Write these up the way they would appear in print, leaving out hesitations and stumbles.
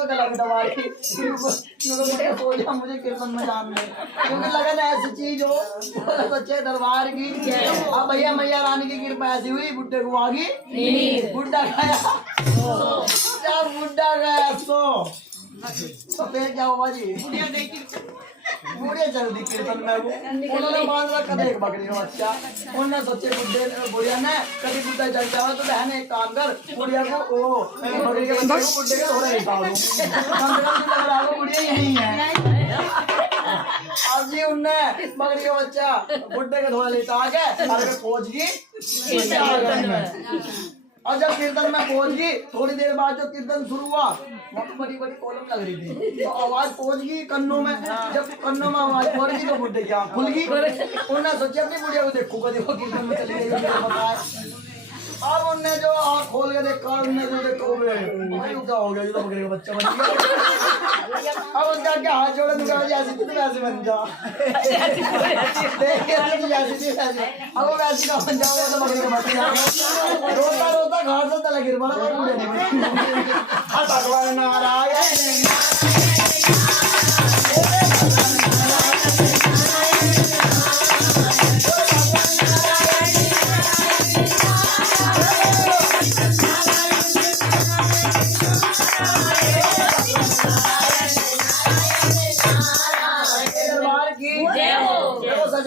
उसको गला में दबा रही सो जा, मुझे कीर्तन में जान दे, क्योंकि लगन ऐसी चीज हो सच्चे दरबार की। अब भैया मैया रानी की कृपा ऐसी हुई, बुड्ढे को आगी बुड्ढा गया, जब बुड्ढा गया तो फिर क्या हुआ जी, बुढ़िया चल दी कीर्तन में वो, उन्होंने बांध रखा था एक बकरी का बच्चा, उन्होंने सोचे बुढ़े बुढ़िया ने कभी बुढ़ा चल जाओ तो बहन एक काम कर, बुढ़िया को ओ बकरी के बच्चे को बुढ़े के थोड़ा निकाल दो, बुढ़िया यही है। अब जी उनने बकरी का बच्चा बुढ़े के थोड़ा लेटा के पहुंच गई, और जब कीर्तन में पहुंच गई थोड़ी देर बाद जो कीर्तन शुरू हुआ वहाँ तो बड़ी बड़ी कॉलम लग रही थी, तो आवाज पहुंच गई कन्नों में, जब कन्नों में आवाज पहुंच गई तो बुढ़े की आँख खुल गई, उन्होंने सोचा अपनी बुढ़िया को देखूंगा, देखो कीर्तन में चली गई बताए। अब उनने जो आँख खोल के देखा, उनने जो देखा क्या हो गया, तो बकरे का बच्चा बन गया। अब उसका क्या हाथ जोड़े तो जैसी थी वैसे बन जा, जैसी थी वैसे, अब वो वैसी का बन जाओगे तो बकरे का बच्चा रोता रोता घाट से तला गिर पड़ा, बूढ़े नहीं भगवान नारायण।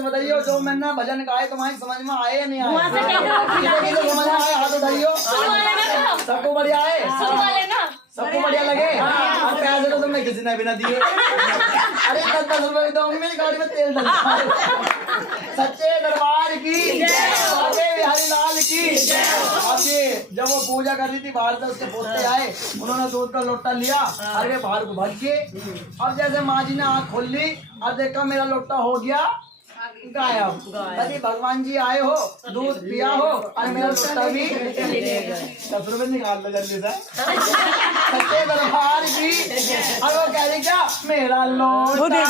बताइए जो मैंने भजन गाए तुम्हारी समझ में आए या नहीं आए, समझ में आए हाथ उठाइयो, सबको बढ़िया आए, सबको बढ़िया लगे। अब पैसे तो तुमने किसी ने भी ना दिए, अरे 10-10 रुपए दो, मेरी गाड़ी में तेल डाल, सच्चे दरबार की बाबे बिहारी लाल की। अब जब वो पूजा कर रही थी बाहर से उसके पोते आए, उन्होंने दूध का लोटा लिया, अरे बाहर को भग के, अब जैसे माँ जी ने आँख खोल ली, अब देखा मेरा लोटा हो गया गायब, अरे भगवान जी आए हो, दूध पिया हो, और मेरा लोटा भी 10 रुपए निकाल लो जल्दी से, सच्चे दरबार की। और वो कह रही क्या मेरा लोटा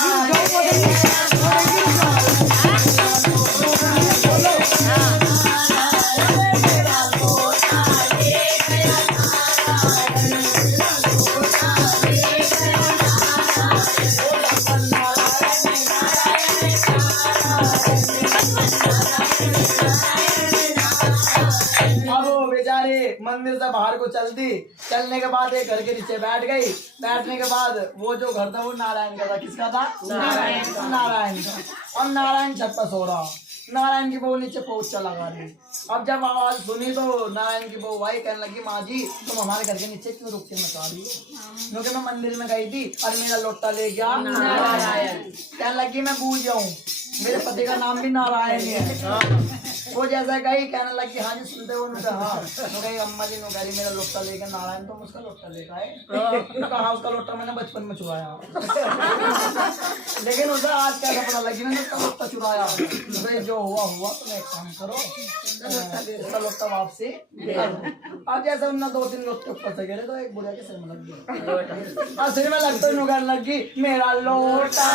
मंदिर से बाहर को चल दी, चलने के बाद एक घर के नीचे बैठ गई, बैठने के बाद वो जो घर था वो नारायण का था, किसका था, नारायण का। और नारायण छत पर सो रहा, नारायण की बहू नीचे पोछा लगा रही। अब जब आवाज सुनी तो नारायण की बहू भाई कहने लगी माँ जी तुम हमारे घर के नीचे क्यों रुक के मचा रही हो, क्योंकि मैं मंदिर में गई थी और मेरा लोटा ले गया नारायण। कहने लगी मैं बूझ जाऊँ, मेरे पति का नाम भी नारायण है। वो जैसा गई कहने लगी हाँ जी सुनते हो, हाँ कही अम्मा जी कह रही मेरा लोटा लेकर नारायण, तुम उसका लोटा लेकर आए, कहा उसका लोटा मैंने बचपन में चुराया, लेकिन उसे आज क्या पता लगी मैंने उसका लोटा चुराया। जो हुआ हुआ तुम एक काम करो उसका लोटा वापसी करो। अब जैसे उन्होंने 2-3 लोटे ऊपर से गिरे तो एक बुढ़िया के सिर में लग गया, और सिर में लगते ही नुगार लगी मेरा लोटा